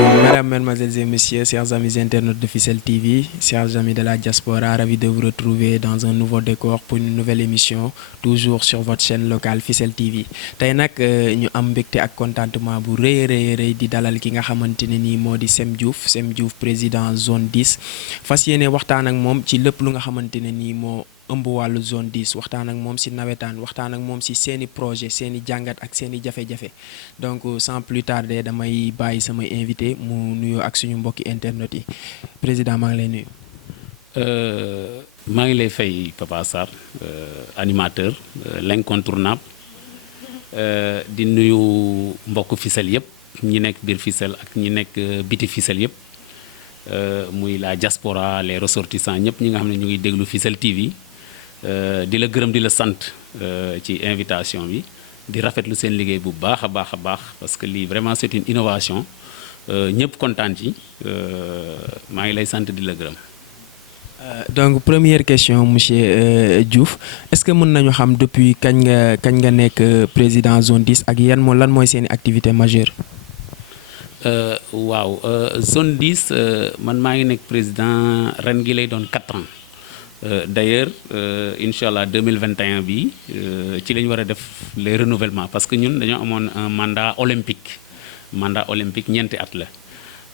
mesdames, mesdemoiselles et messieurs, chers amis internautes de Fissel TV, chers amis de la diaspora, ravi de vous retrouver dans un nouveau décor pour une nouvelle émission, toujours sur votre chaîne locale Fissel TV. Tey nag ñu am mbégte ak contentement bu rëy di dalal ki nga xamante ne nii moo di Sem Diouf président zone 10 fas yéene waxtaan ak moom ci lépp lu nga xamante ne nii moo ëmb wàllu zone 10 waxtaan ak moom si nawetaan waxtaan ak moom si seeni projet seeni jàngat ak seeni jafe-jafe donc sans plus tarder damay bàyyi samay invité mu nuyoo ak suñu mbokki internet yi président maa ngi lay nuyu. maa ngi lay fay Papa Sarr animateur l'incontournable di nuyu mbokk Fissel yëpp ñi nekk biir Fissel ak ñi nekk biti Fissel yëpp muy la diaspora les ressortissants ñëpp ñi nga xam ne ñu ngi déglu Fissel TV. di la gërëm di la sant ci invitation bi di rafetlu seen liggéey bu baax a baax parce que lii vraiment c'est une innovation ñëpp kontaan ci maa ngi lay sant di la gërëm. Donc première question monsieur Diouf est-ce que mën nañu xam depuis kañ nga nekk président zone 10 ak lan mooy seeni activité majeure. waaw zone 10 man maa ngi nekk président ren gi lay doon 4 ans. D'ailleurs incha allah 2021 bi ci la ñu war a def les renouvellements parce que ñun dañoo amoon un mandat olympique ñeenti at la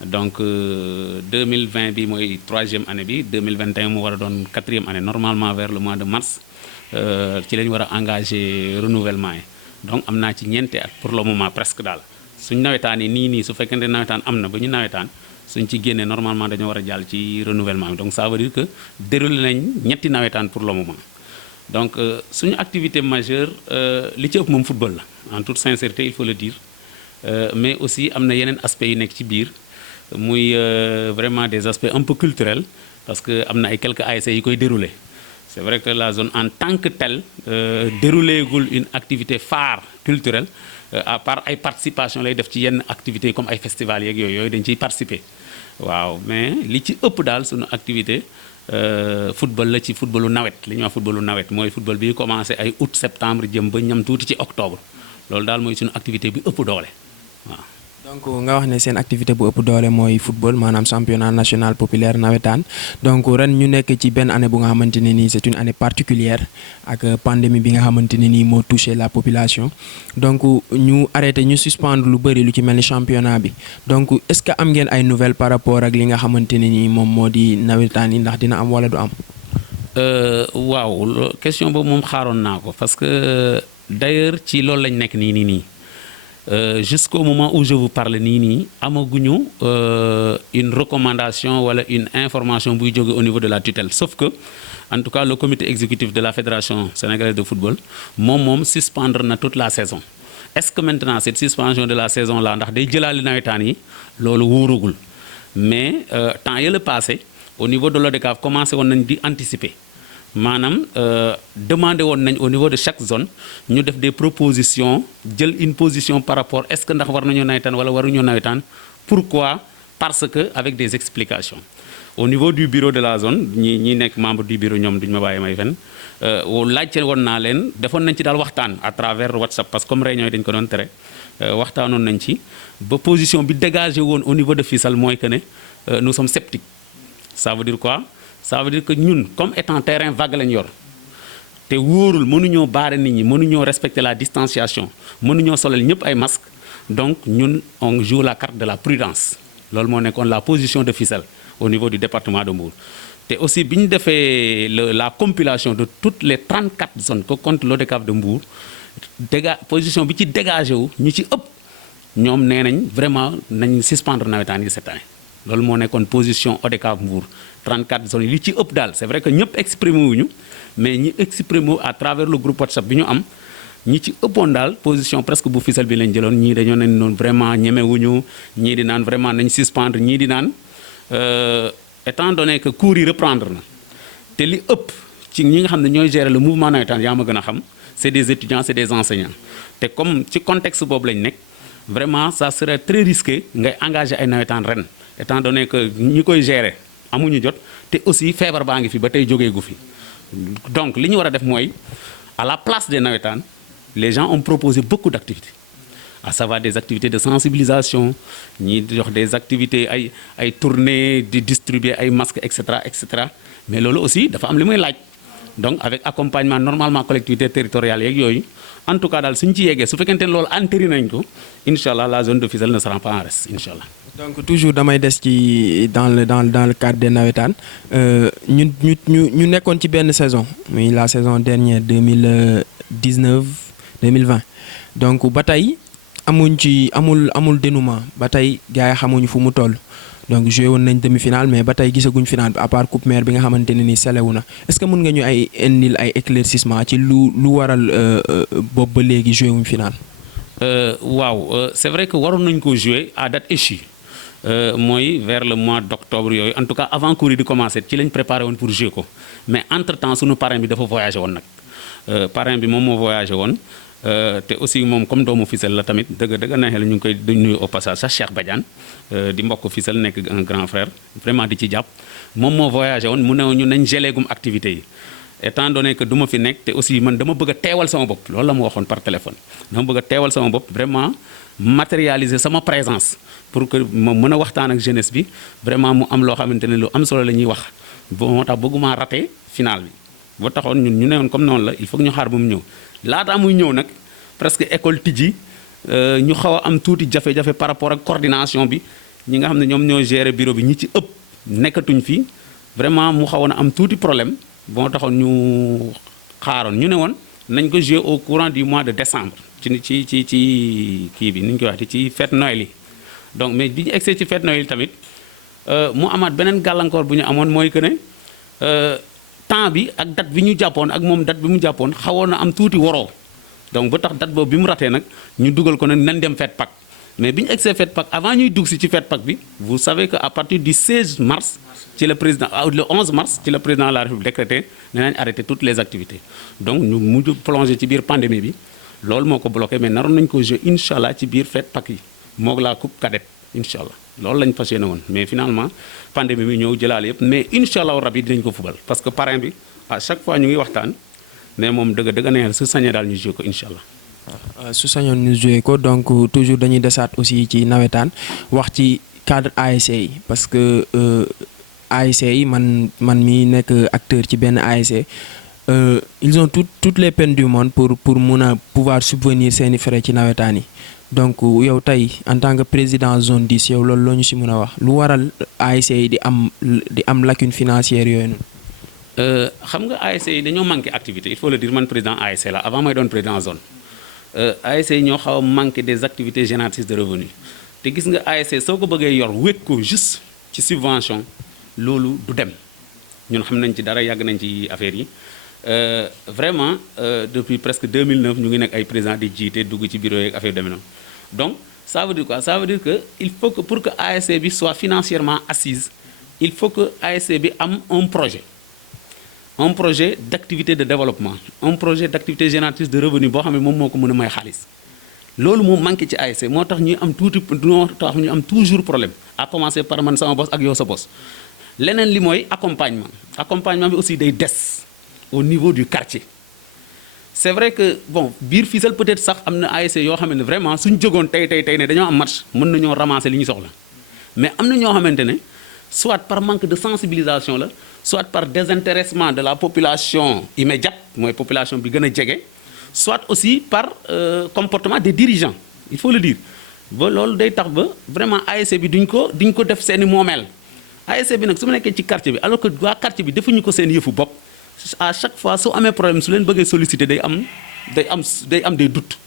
donc 2020 bi mooy 3e année bi 2021 mu war a doon 4e année normalement vers le mois de mars ci la ñu war a engagé renouvellement yi donc am naa ci ñeenti at pour le moment presque daal suñ nawetaan yi nii su fekkente nawetaan am na ba ñu nawetaan suñ ci génnee normalement dañoo war a jàll ci renouvellement bi donc ça veut dire que déroulé nañ ñetti nawetaan pour le moment donc suñu activité majeure li ci ëpp moom football la en toute sincérité il faut le dire mais aussi am na yeneen aspects yi nekk ci biir muy vraiment des aspects un peu culturels parce que am na ay quelques ASC yi koy déroulé c'est vrai que la zone en tant que telle déroulé gul une activité phare culturelle à part ay participation lay def ci yenn activités comme ay festivals yeeg yooyu dañ ciy participer waaw mais li ci ëpp daal suñu activité football la ci footballu nawet li ñuy wax footballu nawet mooy football bi commencé ay août septembre jëm ba ñam tuuti ci octobre loolu daal mooy suñu activité bi ëpp doole waaw. donc nga wax ne seen activité bu ëpp doole mooy football maanaam championnat national populaire nawetaan donc ren ñu nekk ci benn année bu nga xamante ne nii c'est une année particulière ak pandémie bi nga xamante ne nii moo touché la population donc ñu arrêté ñu suspendre lu bëri lu ci mel ni championnat bi donc est-ce que am ngeen ay nouvelles par rapport ak li nga xamante ne nii moom moo di nawetaan yi ndax dina am wala du am. waaw question boobu moom xaaroon naa ko parce que d'ailleurs ci loolu lañ nekk nii. Jusqu'au moment où je vous parle nii amaguñu une recommandation wala une information buy jóge au niveau de la tutelle sauf que en tout cas le comité exécutif de la fédération sénégalaise de football moom suspendre na toute la saison est-ce que maintenant cette suspension de la saison là ndax day jëlaali nawetaan yi loolu wóorugul mais temps yële passé au niveau de l'ODCAV commencé woon nañ di anticiper maanaam demandé woon nañ au niveau de chaque zone ñu def des propositions jël une position par rapport est-ce que ndax war nañoo nawetaan wala waruñoo nawetaan pourquoi parce que avec des explications au niveau du bureau de la zone ñi nekk membre du bureau ñoom duñu ma bàyyi may fen laajte woon naa leen defoon nañ ci daal waxtaan à travers WhatsApp parce que comme réunion yi dañ ko doon tere waxtaanoon nañ ci ba position bi dégagé woon au niveau de Fissel mooy que ne nous sommes sceptiques ça veut dire quoi ça veut dire que ñun comme étant terrain vague lañ yor te wóorul mënuñoo baare nit ñi mënuñoo respecter la distanciation mënuñoo solal ñëpp ay masques donc ñun on joue la carte de la prudence loolu moo nekkoon la position de Fissel au niveau du département de Mbour te aussi bi ñu defee la compilation de toutes les 34 zones que compte l'ODCAV de Mbour position bi ci dégagé wu ñu ci ëpp ñoom nee nañ vraiment nañ suspendre nawetaan yi cette année loolu moo nekkoon position ODCAV Mbour 34 zones yi li ci ëpp daal c'est vrai que ñëpp exprimé wuñu mais ñi exprimé à travers le groupe WhatsApp bi ñu am ñi ci ëppoon daal position presque bu Fissel bi lañ jëloon ñii dañoo ne noonu vraiment ñemewuñu ñii di naan vraiment nañ suspendre ñii di naan étant donné que cours yi reprendre na te li ëpp ci ñi nga xam ne ñooy gérer le mouvement nawetaan yaa ma gën a xam c'est des étudiants c'est des enseignants te comme ci contexte boobu lañ nekk vraiment ça serait très risqué ngay engager ay nawetaan ren étant donné que ñi koy gérer amuñu jot te aussi feebar baa ngi fi ba tey jógee gu fi donc li ñu war a def mooy à la place des nawetaan les gens ont proposé beaucoup d'activités à savoir des activités de sensibilisation ñi jox des activités ay tournées di distribuer ay masques et cetera mais loolu aussi dafa am li muy laaj donc avec accompagnement normalement collectivités territoriales yeeg yooyu en tout cas daal suñ ci yeggee su fekkente ne loolu entériné nañ ko incha allah la zone de Fissel ne sera pas en reste incha allah. donc toujours damay des ci dans le cadre des nawetaan ñu nekkoon ci benn saison muy la saison dernière 2019-2020 donc ba tey amul dénouement ba tey gars yi xamuñu fu mu toll donc joué woon nañ demi-finale mais ba tey gisaguñ finale bi à part coupe mère bi nga xamante ne ni selewu na est-ce que mën nga ñu indil ay éclaircissement ci lu waral boobu ba léegi joué wuñ finale. waaw c'est vrai que waroon nañ ko jouer à date échue mooy vers le mois d'octobre yooyu en tout cas avant cours yi di commencer ci lañ préparé woon pour jouer ko mais entre temps sunu parrain bi dafa voyagé woon nag parrain bi moom moo voyagé woon te aussi moom comme doomu Fissel la tamit dëgg neexee la ñu ngi koy nuyu au passage sax Cheikh Badiane di mbokk Fissel nekk un grand frère vraiment di ci jàpp moom moo voyagé woon mu ne ñu nañ geléegum activités yi. étant donné que du ma fi nekk te aussi man dama bëgg a teewal sama bopp loolu la ma waxoon par téléphone dama bëgg a teewal sama bopp vraiment matérialiser sama présence pour que ma mën a waxtaan ak jeunesse bi vraiment mu am loo xamante ne lu am solo la ñuy wax moo tax bëgguma raté final bi boo taxoon ñun ñu ne woon comme noonu la il faut que ñu xaar ba mu ñëw laataa muy ñëw nag presque école tijji ñu xaw a am tuuti jafe-jafe par rapport ak coordination bi ñi nga xam ne ñoom ñoo gérer bureau bi ñi ci ëpp nekkatuñ fii vraiment mu xawoon a am tuuti problème bon taxoon ñu xaaroon ñu ne woon nañ ko jouer au courant du mois de décembre ci kii bi ni ñu koy waxee ci fête Noël yi donc mais bi ñu egsee ci fête Noël yi tamit mu amaat beneen gàllankoor bu ñu amoon mooy que ne temps bi ak date bi ñu jàppoon ak moom date bi mu jàppoon xawoon na am tuuti waroo donc ba tax date boobu bi mu ratee nag ñu dugal ko ne nañ dem fête Pâques mais bi ñu egsee fête Pâques avant ñuy dugg si ci fête Pâques bi vous savez que à partir du 16 mars ci le président le 11 mars ci le président de la République décrété ne nañ arrêté toutes les activités donc ñu mujj plongé ci biir pandémie bi loolu moo ko bloqué mais naroon nañ ko jouer incha allah ci biir fête Pâques yi moog la coupe cadette incha allah loolu lañ fas yéene woon mais finalement pandémie bi ñëw jëlaale yëpp mais incha allah rabi dinañ ko fubal parce que parrain bi à chaque fois ñu ngi waxtaan mais moom dëgg neexal su sañee daal ñu jouer ko incha allah. su sañoon ñu joué ko donc toujours dañuy desaat aussi ci nawetaan wax ci cadre ASC yi parce que ASC yi man mi nekk acteur ci benn ASC ils ont toutes les peines du monde pour mun a pouvoir subvenir seeni frais ci nawetaan yi donc yow tey en tant que président zone 10 yow loolu loo ñu si mun a wax lu waral ASC yi di am lacune financière yooyu noonu. xam nga ASC yi dañoo manqué activité il faut le dire man président ASC la avant may doon président zone. ASC ñoo xaw a manqué des activités génératrices de revenus te gis nga ASC soo ko bëggee yor wékk ko juste ci subvention loolu du dem ñun xam nañ ci dara yàgg nañ ci affaire yi vraiment depuis presque 2009 ñu ngi nekk ay président di jiite dugg ci bureau yeeg affaire demee noonu donc ça veut dire quoi ça veut dire que il faut que pour que ASC bi soit financièrement assise il faut que ASC bi am un projet d'activité de développement un projet d'activité génératrice de revenus boo xam ne moom moo ko mën a may xaalis loolu moo manqué ci ASC moo tax ñuy am toujours problème à commencer par man sama boss ak yow sa boss leneen li mooy accompagnement bi aussi day des au niveau du quartier c'est vrai que bon biir Fissel peut-être sax am na ASC yoo xamante ne vraiment suñ jógoon tey ne dañoo am match mën nañoo ramasser li ñu soxla mais am na ñoo xamante ne soit par manque de sensibilisation la soit par désintéressement de la population immédiate mooy population bi gën a jege soit aussi par comportement des dirigeants il faut le dire ba loolu day tax ba vraiment ASC bi duñ ko def seeni moomeel ASC bi nag su ma nekkee ci quartier bi alors que waa quartier bi defuñu ko seen yëfu bopp à chaque fois su amee problème su leen bëggee solliciter day am des doutes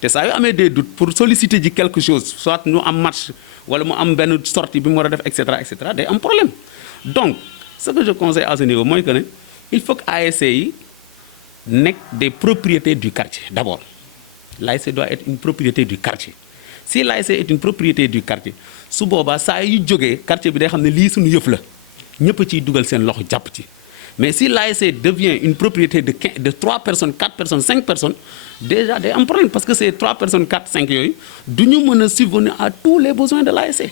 te saa yu amee des doutes pour solliciter ji quelque chose soit ñu am match wala mu am benn sortie bi mu war a def et cetera day am problème donc ce que je conseille à ce niveau mooy que ne il faut que ASC yi nekk des propriétés du quartier d'abord l'ASC doit être une propriété du quartier si l'ASC est une propriété du quartier su boobaa saa yu jógee quartier bi day xam ne lii suñu yëf la ñëpp ciy dugal seen loxo jàpp ci mais si l'ASC devient une propriété de 3 personnes 4 personnes 5 personnes déjà day am problème parce que ces 3 personnes 4 5 yooyu du ñu mën a subvenir à tous les besoins de l'ASC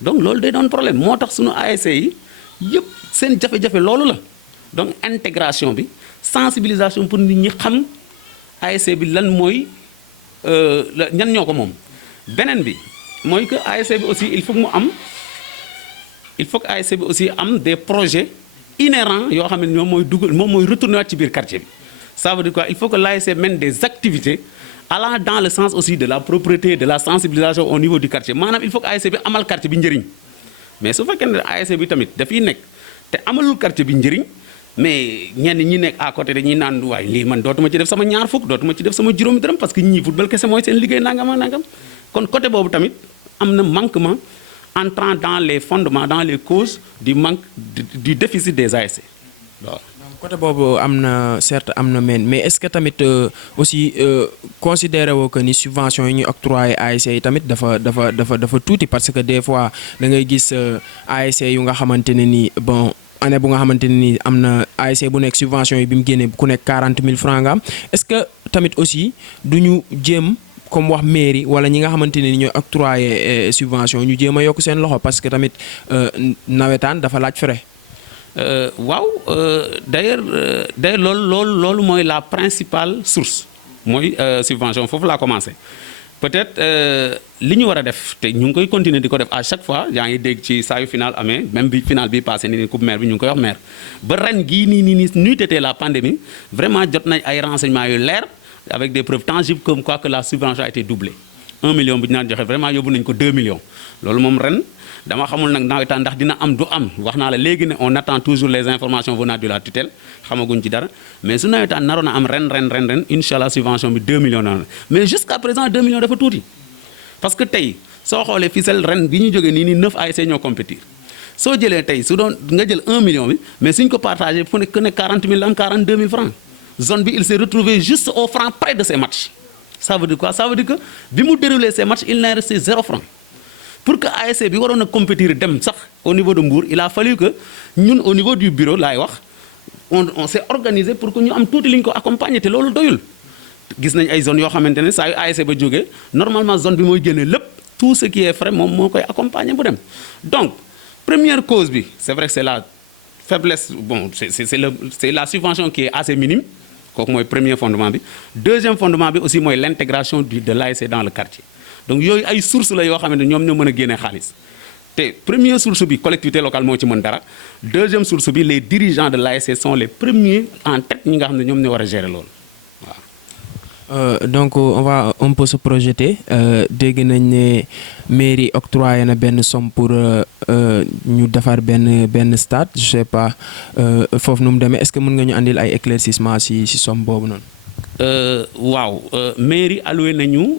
donc loolu day doon problème moo tax suñu ASC yi yëpp seen jafe-jafe loolu la donc intégration bi sensibilisation pour nit ñi xam ASC bi lan mooy ñan ñoo ko moom. beneen bi mooy que ASC bi aussi il faut que ASC bi aussi am des projets inhérents yoo xam ne ñoom mooy retourner waat ci biir quartier bi. Ça veut dire quoi? Il faut que l'ASC mène des activités allant dans le sens aussi de la propreté, de la sensibilisation au niveau du quartier. Maanaam il faut que ASC bi amal quartier bi njëriñ mais su fekkee ne ASC bi tamit dafiy nekk te amalul quartier bi njëriñ mais ñenn ñi nekk à côté dañuy naan waaye lii man dootuma ci def sama ñaar fukk dootuma ci def sama juróomi dërëm parce que ñii football kese mooy seen liggéey nangam ak nangam kon côté boobu tamit am na manquement entrant dans les fondements dans les causes du manque du déficit des ASC waaw. donc côté boobu am na certes am na mais est-ce que tamit aussi considéré woo que ni subvention yi ñuy octroyé ASC yi tamit dafa tuuti parce que des fois da ngay gis ASC yu nga xamante ne ni bon année bu nga xamante ne ni am na ASC bu nekk subvention yi bi mu génnee ku nekk 40 000 francs nga am est-ce que tamit aussi du ñu jéem comme wax mairie wala ñi nga xamante ne ni ñooy octroyé subvention ñu jéem a yokk seen loxo parce que tamit nawetaan dafa laaj frais. waaw d'ailleurs loolu mooy la principale source mooy subvention foofu laa commencé peut-être li ñu war a def te ñu ngi koy continuer di ko def à chaque fois yaa ngi dégg ci saa yu final amee même bi final bi passé ni coupe maire bi ñu ngi koy wax maire ba ren gii nii nuy tétee la pandémie vraiment jot nañ ay renseignements yu leer avec des preuves tangibles comme quoi que la subvention a été doublée 1 million bu ñu naan joxe vraiment yóbbu nañ ko 2 millions loolu moom ren dama xamul nag nawetaan ndax dina am du am wax naa la léegi ne on attend toujours les informations venant de la tutelle xamaguñ ci dara mais su nawetaan naroon a am ren incha allah subvention bi 2 millions na mais jusqu'à présent 2 millions dafa tuuti parce que tey soo xoolee Fissel ren bi ñu jógee nii 9 ASC ñoo compétir soo jëlee tey su doon nga jël 1 million bi mais suñ ko partagé fu nekk ne 40 000 am 42 000 francs zone bi il s'est retrouvé juste au franc près de ses matchs ça veut dire quoi? Ça veut dire que bi mu déroulé ces matchs il n'est resté 0 franc pour que ASC bi waroon a compétir dem sax au niveau de Mbour il a fallu que ñun au niveau du bureau laay wax on s'est organisé pour que ñu am tuuti li ñu ko accompagner te loolu doyul gis nañ ay zones yoo xamante ne saa yu ASC ba jógee normalement zone bi mooy génne lépp tout ce qui est frais moom moo koy accompagner bu dem donc première cause bi c'est vrai que c'est la faiblesse bon c'est la subvention qui est assez minime kooku mooy premier fondement bi deuxième fondement bi aussi mooy l'intégration de l'ASC dans le quartier donc yooyu ay sources la yoo xamante ne ñoom ñoo mën a génnee xaalis te première source bi collectivité locale moo ci mën dara deuxième source bi les dirigeants de l'ASC sont les premiers en tête ñi nga xam ne ñoom ñoo war a gérer loolu waaw. donc on peut se projeter dégg nañ ne mairie octroyé na benn somme pour ñu defar benn stade je sais pas foofu nu mu demee est-ce que mën nga ñu andil ay éclaircissement ci somme boobu noonu. waaw mairie alloué nañu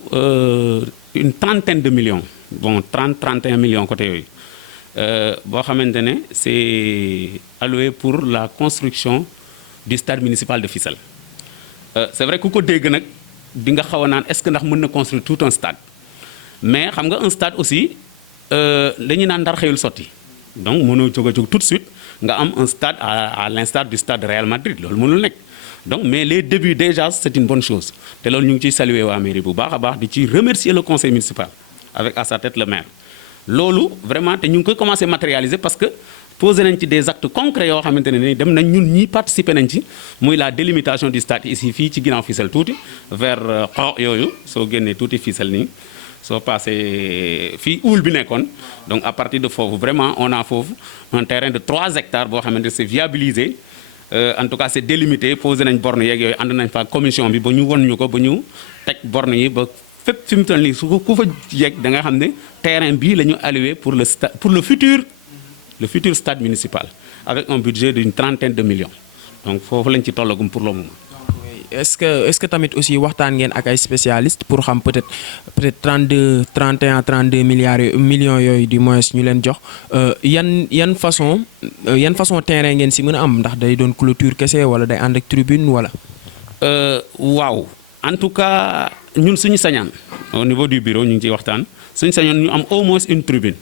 une trentaine de millions bon 31 millions côté yooyu boo xamante ne c'est alloué pour la construction du stade municipal de Fissel c'est vrai ku ko dégg nag di nga xaw a naan est-ce que ndax mën na construire tout un stade mais xam nga un stade aussi dañuy naan ndar xëyul sotti donc mënoo jóg a jóg tout de suite nga am un stade à l'instar du stade Real Madrid loolu mënul nekk donc mais les débuts déjà c'est une bonne chose te loolu ñu ngi ciy saluer waa mairie bu baax a baax di ci remercier le conseil municipal avec à sa tête le maire loolu vraiment te ñu ngi koy commencer matérialiser parce que posé nañ ci des actes concrets yoo xamante ne ni dem nañ ñun ñii participer nañ ci muy la délimitation du stade ici fii ci ginnaaw Fissel tuuti vers xo yooyu soo génnee tuuti Fissel nii soo passé fii uul bi nekkoon donc à partir de foofu vraiment on a foofu un terrain de 3 hectares boo xamante ne c'est viabilisé en tout cas c'est délimité posé nañ borne yeeg yooyu ànd nañ fa commission bi ba ñu won ñu ko ba ñu teg borne yi ba fépp fi mu toll nii su ku fa yegg da nga xam ne terrain bii la ñu alloué pour le futur stade municipal avec un budget d'une 30aine de millions donc foofu lañ ci tollagum pour le moment. est-ce que tamit aussi waxtaan ngeen ak ay spécialistes pour xam peut-être 32 millions yooyu du moins ñu leen jox yan façon terrain ngeen si mën a am ndax day doon clôture kese wala day ànd ak tribune wala. waaw en tout cas ñun suñu sañaan au niveau du bureau ñu ngi ciy waxtaan suñu sañoon ñu am au moins une tribune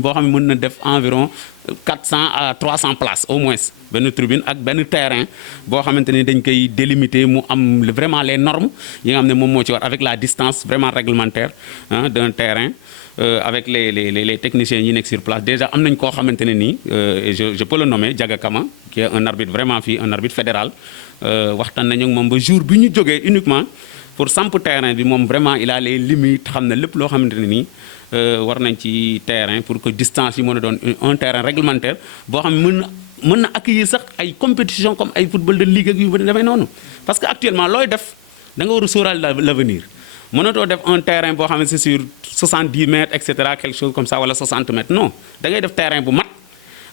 boo xam ne mën na def environ 400 à 300 places au moins benn tribune ak benn terrain boo xamante ni dañ koy délimiter mu am vraiment les normes yi nga xam ne moom moo ci war avec la distance vraiment réglementaire d'un terrain avec les techniciens yi nekk sur place déjà am nañ koo xamante ne nii et je peux le nommer Diaga Kama qui est un arbitre vraiment fii un arbitre fédéral waxtaan nañu ak moom ba jour bi ñu jógee uniquement pour samp terrain bi moom vraiment il a les limites xam na lépp loo xamante ne nii war nañ ci terrain pour que distance yi mën a doon un terrain réglementaire boo xam ne mën na accueillir sax ay compétition comme ay football de ligue ak yu bëri demee noonu parce que actuellement looy def da nga war a sóoraale l'avenir mënatoo def un terrain boo xam ne c'est sur 70 mètres et cetera quelque chose comme ça wala 60 mètres non da ngay def terrain bu mat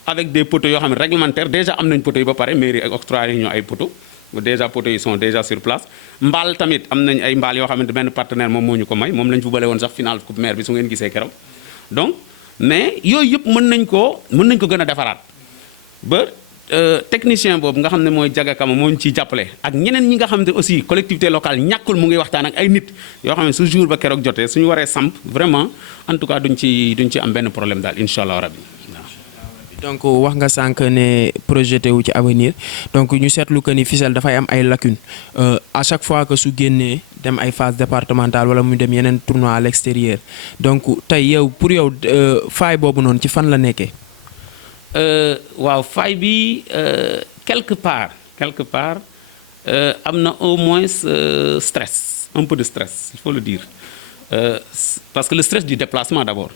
avec des poteaux yoo xam ne réglementaires déjà am nañ poteaux yi ba pare mairie ak octroyé ñoo ay poteaux déjà poteaux yi sont déjà sur place mbaal tamit am nañ ay mbaal yoo xamante benn partenaire moom moo ñu ko may moom lañ fubale woon sax final coupe maire bi su ngeen gisee keroog donc mais yooyu yëpp mën nañ ko gën a defaraat ba technicien boobu nga xam ne mooy Diaga Kama moo ñu ciy jàppale ak ñeneen ñi nga xam ne aussi collectivité locale ñàkkul mu ngi waxtaan ak ay nit yoo xam ne su jour ba keroog jotee suñu waree samp vraiment en tout cas duñ ci am benn problème daal incha allah rabbi donc wax nga sànq ne projeté wu ci avenir donc ñu seetlu que ni Fissel dafay am ay lacunes à chaque fois que su génnee dem ay phase départementale wala mu dem yeneen tournoi à l'extérieur donc tey yow pour yow faay boobu noonu ci fan la nekkee. waaw faay bi quelque part am na au moins stress un peu de stress il faut le dire parce que le stress du déplacement d'abord.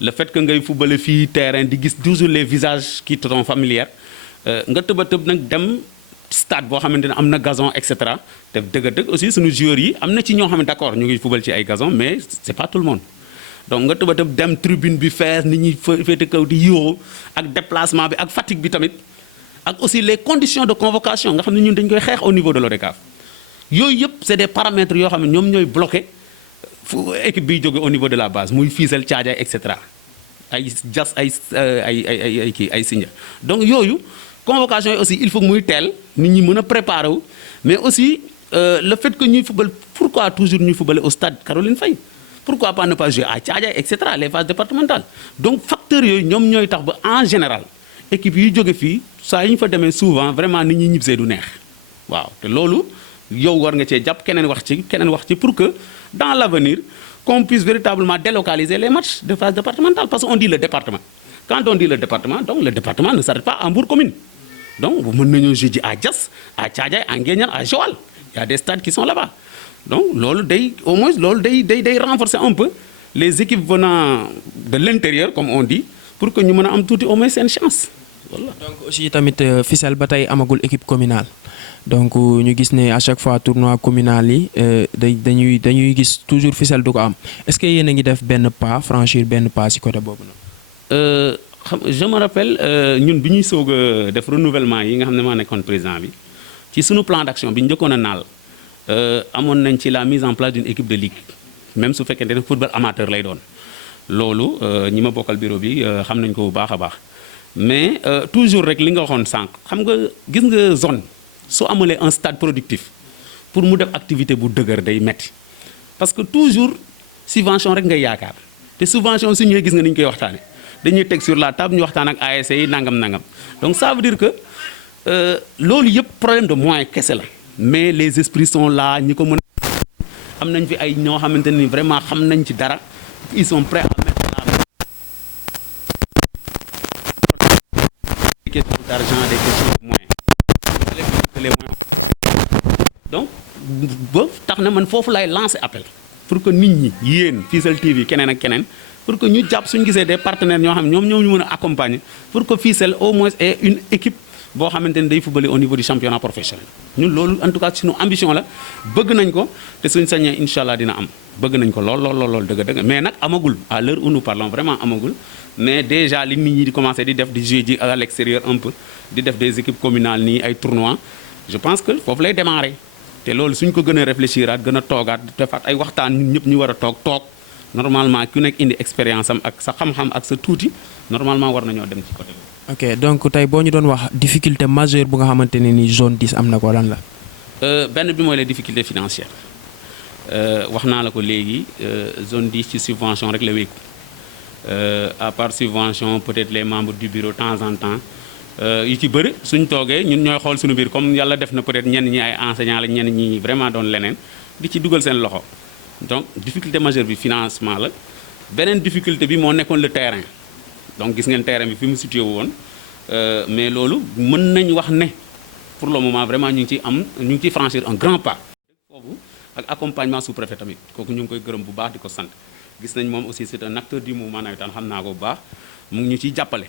Le fait que ngay football fii terrain di gis toujours les visages qui te sont familiers nga tëb a tëb nag dem stade boo xamante ne am na gazon et cetera te dëgg-dëgg aussi suñu joueurs yi am na ci ñoo xam ne d'accord ñu ngi football ci ay gazon mais c'est pas tout le monde donc nga tëb a tëb dem tribune bi fees nit ñi féete kaw di yuuxu ak déplacement bi ak fatigue bi tamit ak aussi les conditions de convocation nga xam ne ñun dañ koy xeex au niveau de l'ODCAV yooyu yëpp c'est des paramètres yoo xam ne ñoom ñooy bloqué fu équipe biy jóge au niveau de la base muy Fissel Thiadiaye et cetera ay jas ay kii ay Sindia donc yooyu convocation yi aussi il faut muy teel nit ñi mën a préparer wu mais aussi le fait que ñuy football pourquoi toujours ñuy footballer au stade Caroline Faye pourquoi pas ne pas jouer à Thiadiaye et cetera les phases départementales donc facteurs yooyu ñoom ñooy tax ba en général équipe yi jóge fii saa yi ñu fa demee souvent vraiment nit ñi ñibbisee du neex waaw te loolu yow war nga cee jàpp keneen wax ci pour que dans l'avenir qu'on puisse véritablement délocaliser les matchs de phase départementale parce qu'on dit le département quand on dit le département donc le département ne s'arrête pas à Mbour commune donc mën nañoo jouer ji à Diass à Thiadiaye à Nguéniène à Joal il y a des stades qui sont là-bas donc loolu day au moins loolu day renforcer un peu les équipes venant de l'intérieur comme on dit pour que ñu mën a am tuuti au moins seen chance voilà. donc aussi tamit Fissel ba tey amagul équipe communale donc ñu gis ne à chaque fois tournoi communal yi dañuy gis toujours Fissel du ko am est-ce que yéen a ngi def benn pas franchir benn pas ci côté boobu noonu. Je me rappelle ñun bi ñuy soog a def renouvellement yi nga xam ne maa nekkoon président bi ci sunu plan d'action bi ñu njëkkoon a naal amoon nañ ci la mise en place d'une équipe de ligue même su fekkente ne football amateur lay doon loolu ñi ma bokkal bureau bi xam nañ ko bu baax a baax mais toujours rek li nga waxoon sànq xam nga gis nga zone soo amalee un stade productif pour mu def activité bu dëgër day metti parce que toujours subvention rek ngay yaakaar te subvention su ñëwee gis nga ni ñu koy waxtaane dañuy teg sur la table ñu waxtaan ak ASC yi nangam donc ça veut dire que loolu yëpp problème de moyens kese la mais les esprits sont là ñi ko mën am nañ fi ay ñoo xamante ni vraiment xam nañ ci dara ils sont prêts à mettre des questions d'argent des questions de moyens donc ba tax na man foofu lay lancer appel pour que nit ñi yéen Fissel TV keneen ak keneen pour que ñu jàpp suñu gisee des partenaires ñoo xam ñoom ñoo ñu mën a accompagner pour que Fissel au moins ait une équipe boo xamante ne day footballer au niveau du championnat professionnel ñun loolu en tout cas suñu ambition la bëgg nañ ko te suñ sañee incha allah dina am bëgg nañ ko lool dëgg mais nag amagul à l'heure où nous parlons vraiment amagul mais déjà li nit ñi di commencer di def di jouer ji à l'extérieur un peu di def des équipes communales nii ay tournois je pense que foofu lay démarrer te loolu suñ ko gën a réfléchiraat gën a toogaat defaat ay waxtaan ñun ñëpp ñu war a toog normalement ku nekk indi expérience am ak sa xam-xam ak sa tuuti normalement war nañoo dem ci côté boobu. ok donc tey boo ñu doon wax difficulté majeure bu nga xamante ne ni zone 10 am na ko lan la. benn bi mooy les difficultés financières wax naa la ko léegi zone 10 ci subvention rek la wékku à part subvention peut-être les membres du bureau de temps en temps yu ci bëri suñ toogee ñun ñooy xool suñu biir comme yàlla def na peut-être ñenn ñi ay enseignants la ñenn ñi vraiment doon leneen di ci dugal seen loxo. donc difficulté majeure bi financement la beneen difficulté bi moo nekkoon le terrain donc gis ngeen terrain bi fi mu situé woon mais loolu mën nañ wax ne pour le moment vraiment ñu ngi ciy franchir un grand pas foofu ak accompagnement sous-préfet tamit kooku ñu ngi koy gërëm bu baax di ko sant gis nañ moom aussi c'est un acteur du mouvement nawetaan xam naa ko bu baax mu ngi ñu ciy jàppale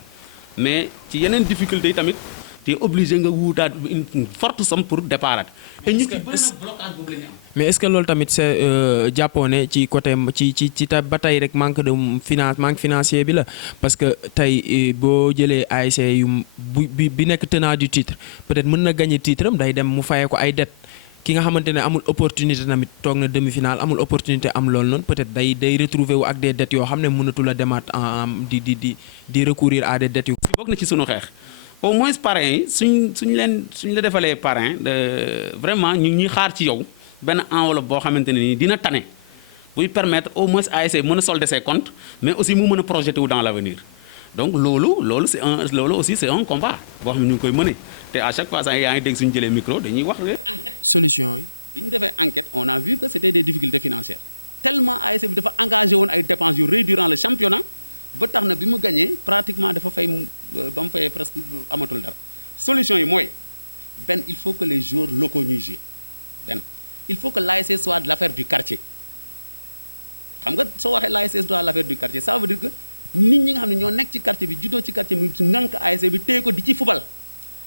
mais ci yeneen difficulté yi tamit te obligé nga wuutaat une forte somme pour départ et ñu ci bëri blocage boobu la ñu am. mais est-ce que loolu tamit c'est jàppoo ne ci côté ci ba tey rek manque financier bi la parce que tey boo jëlee ASC yu bi nekk tenant du titre peut-être mën na gagner titre am day dem mu fayee ko ay dettes ki nga xamante ne amul opportunité tamit toog na demi-finale amul opportunité am loolu noonu peut-être day retrouver wu ak des dettes yoo xam ne mënatul a demaat di recourir à des dettes yu. bokk na ci sunu xeex. au moins parrain yi suñ la defalee parrain vraiment ñu ñuy xaar ci yow benn enveloppe boo xamante ne nii dina tane buy permettre au moins ASC mën a solder ses comptes mais aussi mu mën a projeter wu dans l'avenir donc loolu aussi c'est un combat boo xam ne ñu ngi koy mëne te à chaque fois sax yaa ngi dégg suñu jëlee micro dañuy wax enquête solution yi. bi ñu defee enquête on a vu que c'était des difficultés financières tellement ASC bi dafa engagé woon ay dépenses yu rëy durant le championnat ba tax na bi mu gagné pratiquement dafa fay ba mu fayee presque amatul dara solution yi mooy benn il faut que les joueurs locaux ñuy jouer benn il faut que l'ASC soit de l'affaire du quartier xam nga soo waxee l'ASC soit de l'affaire du quartier ça veut dire que nit ñi nga xam ne ñoo nekk ci quartier bi juddoo ci quartier bi ngànk ASC bi téye ko di ci fubal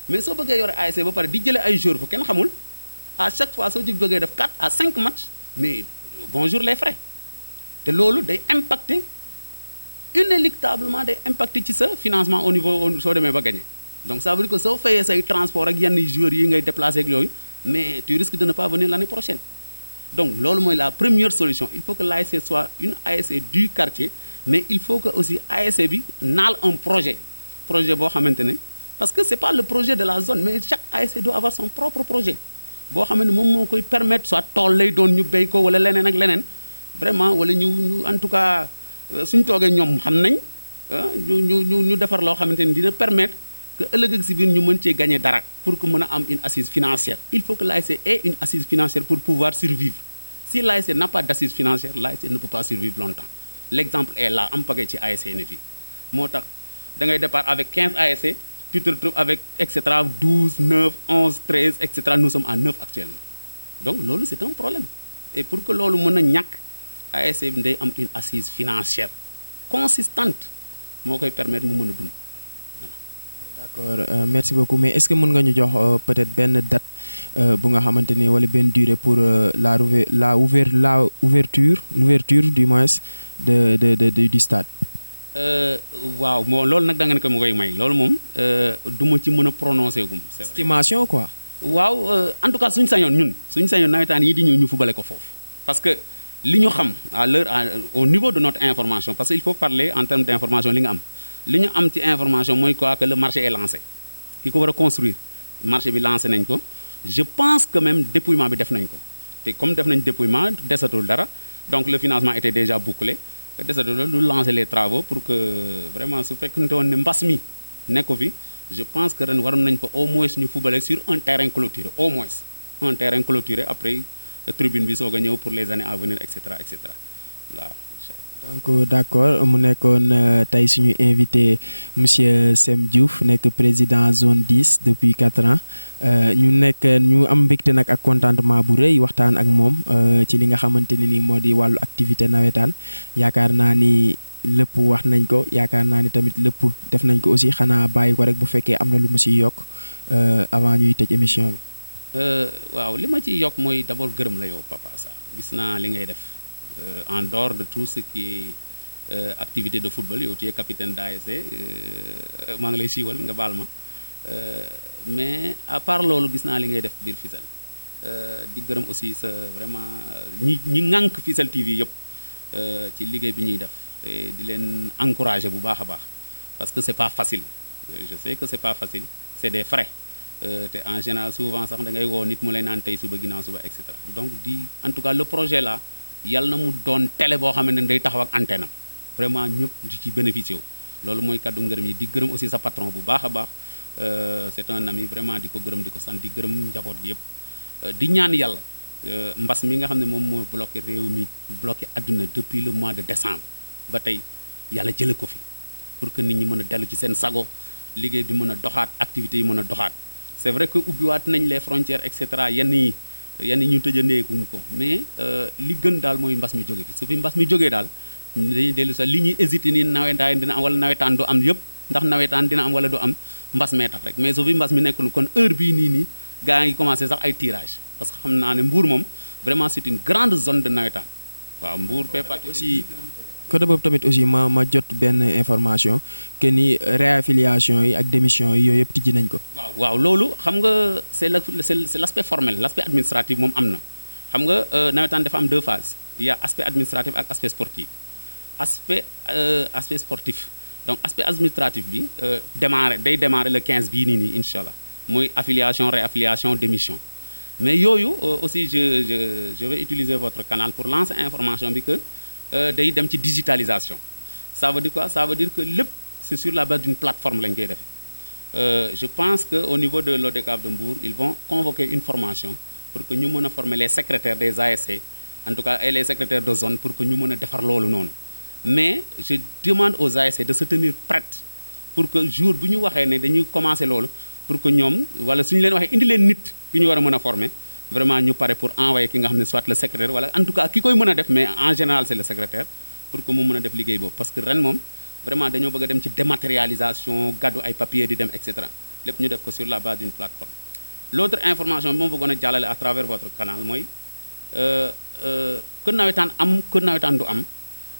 mais soo bëggee yore ASC ba pare di jëlee ay joueurs fu kenn xamul à chaque fois soo ci bëggee def 4 à 5 matchs mais bonjour les frais te loolu day impacter inéluctablement day impacter ci sa financement au niveau soo demee ba gagné donc ça veut dire que soo fayee say transport ak yenn joueurs yi ngay déplacer ak yooyu mais tu risques de ne pas venir l'année prochaine donc loolu mooy la première solution il faut que l'ASC soit une ASC du quartier mais il faut que aussi ASC bi naal un projet boo xamante ne parce que c'est pas le projet de la zone mais chaque ASC doit avoir son propre projet boo xam ne moom moo koy permettre soit tool lay doon ñu béy ko wala leneen ak leneen vraiment wala ñu en tout cas suñu toogee ñoom xam nañ ñu defar loo xamante ni dina permettre que ëllëg ak si biir ñu mën cee gagner dara pour que mën a am une assise financière il faut que l'ASC ait une assise financière pour pouvoir survivre si l'ASC n'a pas d'assise financière l'ASC ne peut pas survivre longtemps l'exemple est là am pagay ci ASC ne fii moo tax da ngay départ avec 15 ASC tu te retrouves avec etc 12 9 11 13 etc nous sommes à 9 actuellement donc loolu c'est un problème et pour que loolu mën a ñàkk ASC bi day am une assise financière consistante moo koy permettre mu mën a dund voilà. D'accord merci beaucoup mais est-ce que mën nga ñu jox peut-être benn date bu nga xamante ni wala benn durée pour l'ouverture du moins du stade. waaw moo loolu nag da nga ne ko ma koy may loolu moom du ma ci mën a prononcer gum. c'est vrai estimation quoi. waaw en tout cas suñu sañoon nawetaan yi di ñëw ñu fubale ko foofu parce que li ñu xam au niveau de notre information parce que il faut parler en termes d'information li nga am li ñu am ci information mooy quoi que le marché est lancé ki ko war a construire marché bi lancé nañ ko je pense que même dépouillement bi def nañ ko te comme def nañ dépouillement desatul dara donc le financement était déjà bouclé desatul lu lancer les travaux pour que vraiment su fekkente woon ne mbas mi nekk fi je pense que ren waroon nañ fa au moins ñu fubale sur un terrain clôturé au moins un terrain clôturé après tribune bi soog a ñëw pour les années à venir et cetera waaw incha allah. donc d'accord mu nekkoon tey suñu invité monsieur Sem Diouf nekk président zone 10 depuis 4 ans ñu am mbégte nag ak contentement bu rëy waxtaan ak moom ci li nga xamante ne ni moo di wàllu activité nawetaan yaakaar naa ni lépp wax nañ ko yaakaar naa ni tamit lépp def nañ ko aussi xanaa bàyyi ko rek bu fekkee am na lu mu siy yokk avant ñuy tëj émission bi. waaw li ma ciy yokk mooy d'abord gërëm la yow Papa Sarr gis naa li ngay def en dehors de tout ce qui est activité de football yow tu es capitaine d'ASC maa ngi lay siiwal nga baal ma mais à part loolu gis naa li ngay def biir Fissel di gërëm aussi sa vraiment ñi ŋànk Fissel TV yëpp ci liggéey bi ñuy def te di leen encourager bu baax a baax parce que c'est pas facile je sais que c'est pas facile c'est des frais te en général souvent sax da ngay woo nit mu lay naan tey suba ginnaaw suba et cetera donc en tout cas le projet là yàlla na mu doon télé boo xamante ne day taxaw ak antenne am vraiment ñëpp di ci bénéficier wu loolu mooy kaddu ngërëm yi di gërëm aussi sa patron bu baax a baax c'est un ami vraiment di ko gërëm di ko sant di gërëm njaboot gi yëpp di ñaan yàlla mbas mi nga xam ne moom moo bloqué réew mi bloqué àdduna depuis le mois de décembre ba tey yàlla jële ko fi pour que nit ñi mën a dellu ci seen sago liggéey bi mën a doxaat activités yi mën a doxaat c'est vrai que ubbiwaat nañ les frontières et cetera yenn yi yenn ñu tëjandeekuñ ko mais li gën daal mooy mbas mi jóge fi su fi mbas mi jógee daal dañuy dellu sax li ñuy hésité ni nawetaan dina am wala nawetaan du am yëpp ndax nawetaan dina am wala du am mbas mee tax rek mais su fi mbas mi nekkul kon heure bii nii gaa ngi commencé sax ay tirage parce que xam naa ne Mbour moom vraiment c'est une grande zone de nawetaan waaw Mbour fait partie aussi côté boobu tamit aussi ma jot benn information que ni réaffiliation yi ak démission yi yooyu yëpp tijji nañ ko. waaw loolu xam nga c'est l'aspect formel l'aspect administratif moom am na xam nga nawetaan dafa am deux phases il y a aspect administratif ak aspect sportif aspect sportif donc aspect administratif bi day démarrer le 15 bii nii incha allah muy affiliation réaffiliation démission mais yooyu aussi je vais utiliser votre canal pour lancer information bi que day dem ci digitalisation ça veut dire quoi ça veut dire que lépp c'est sur la base d'une plateforme lañ koy defee je pense que au niveau de l'ODCAV de Mbour ils vont convoquer une formation pour que ñu mën a former les secrétaires des ASC en tout cas et les secrétaires de zone pour que ñu mën a defar loolu noonu mais je demande aux ASC de se tenir prêtes pour que jour bu ñu waxee ne dañuy commencer loolu pour que ñoom wala suñu leen waxee indi leen nit ki ñu war a mën a former vraiment ñu pare pour envoyer ki nga xam ne soit le secrétaire wala en tout cas ki koy mën a def mais en général c'est le secrétaire pour que mu mën a def liggéey boobu parce que ren moom vraiment dañoo bëgg a dem ci dématérialisation gàddu ay papier di dem et cetera lépp ñu def ko sur la base d'une plateforme. L'autre information bi moom bëggoon a jàllale à travers votre canal mooy que nawetaan am que nawetaan du am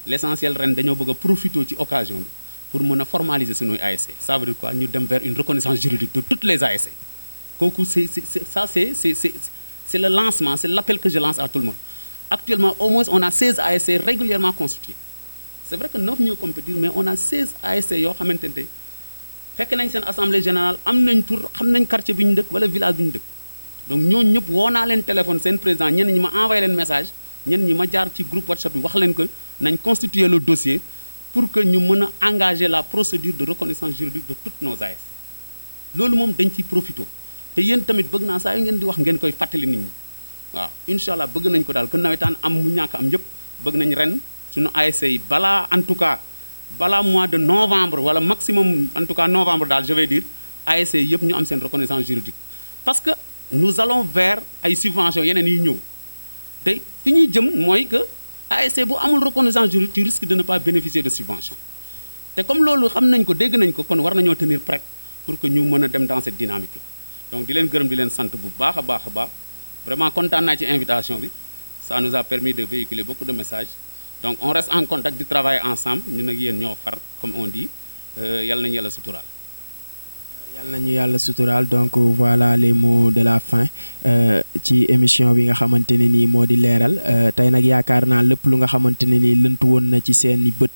l'essentiel ren dañoo bëgg a profiter ci occasion bi pour mën a formaliser suñuy ASC ça veut dire quoi ñu dem vers une reconnaissance juridique de toutes les ASC kooku c'est le lancement c'est l'appel que je lance à tout le monde actuellement au moins on a 16 ASC régulièrement constitués c'est vrai que 9 ñoo compétir mais on a 16 ASC yoo xamante ne fekk nañ seen assemblée générale am nañ tur xam nañ quartier bi ñu dëkk wala village bi ñu dëkk donc ñooñu ñëpp woo naa leen téléphone seen président ñenn ñi ma envoyé leen message ñenn ñi ma jaar ci groupe WhatsApp bi wax leen que nañ constituer le dossier pour que ñu mën a engager la procédure de reconnaissance juridique de toutes nos ASC loolu moom dañ ciy profité te yéen tamit bëgg naa saa yu ngeen di wax ngeen koy fàttali nit ñi waaw incha allah bëgg nañ ko daal que nawetaan am mu ñàkk am yëpp bëgg nañ ren suñu ASC yi balaa en tout cas balaa mois de novembre wala maximum en tout cas novembre daal je vais dire ASC yëpp ñu am seen reconnaissance juridique parce que nous allons vers ay subventions yeneen yi ñëw te fi ñuy jëm mooy que ASC bu amul reconnaissance juridique tu risques de ne pas bénéficier de subventions te comme loolu xam nañ ko dégg nañ ko kon war nañoo tenir prêt pour que ñu mën a dem dans cette dynamique là donc di leen gërëm di leen sant bu baax a baax a baax vraiment kontaan naa ci invitation bi ça nous a permis de véhiculer beaucoup de messages donc on reste en contact di travailler ensemble ñun ak yéen ñoo far comme on dit yàlla nañu yàlla suturaal. yàlla nañu yàlla suturaal donc voilà les mots de la fin ci émission bi nga xamante ne nii moo di leeral tey nag yaakaar naa lépp lu nga xamante ne nii lëntu woon na ci seeni bët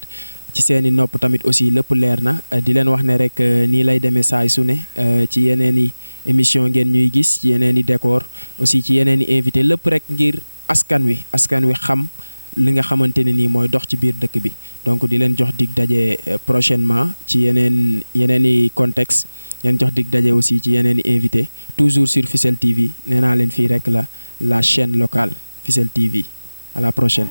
ci seeni nopp tamit aussi lépp leer na di leen wax ne rek nii lay demee saay su ne ci yeneen i émission ngeen ñuy gis ci yeneen i décor aussi ci yeneen i invité lépp rek ngir askan wi xam li nga xamante ne nii mooy dox ci biir dëkk bi donc di leen jox dig daje prochainement ci yeneen i contexte leen jox dig daje aussi ci yeneen i invité toujours sur Fissel TV nee naa leen fii rek la chaîne locale Fissel TV à la prochaine.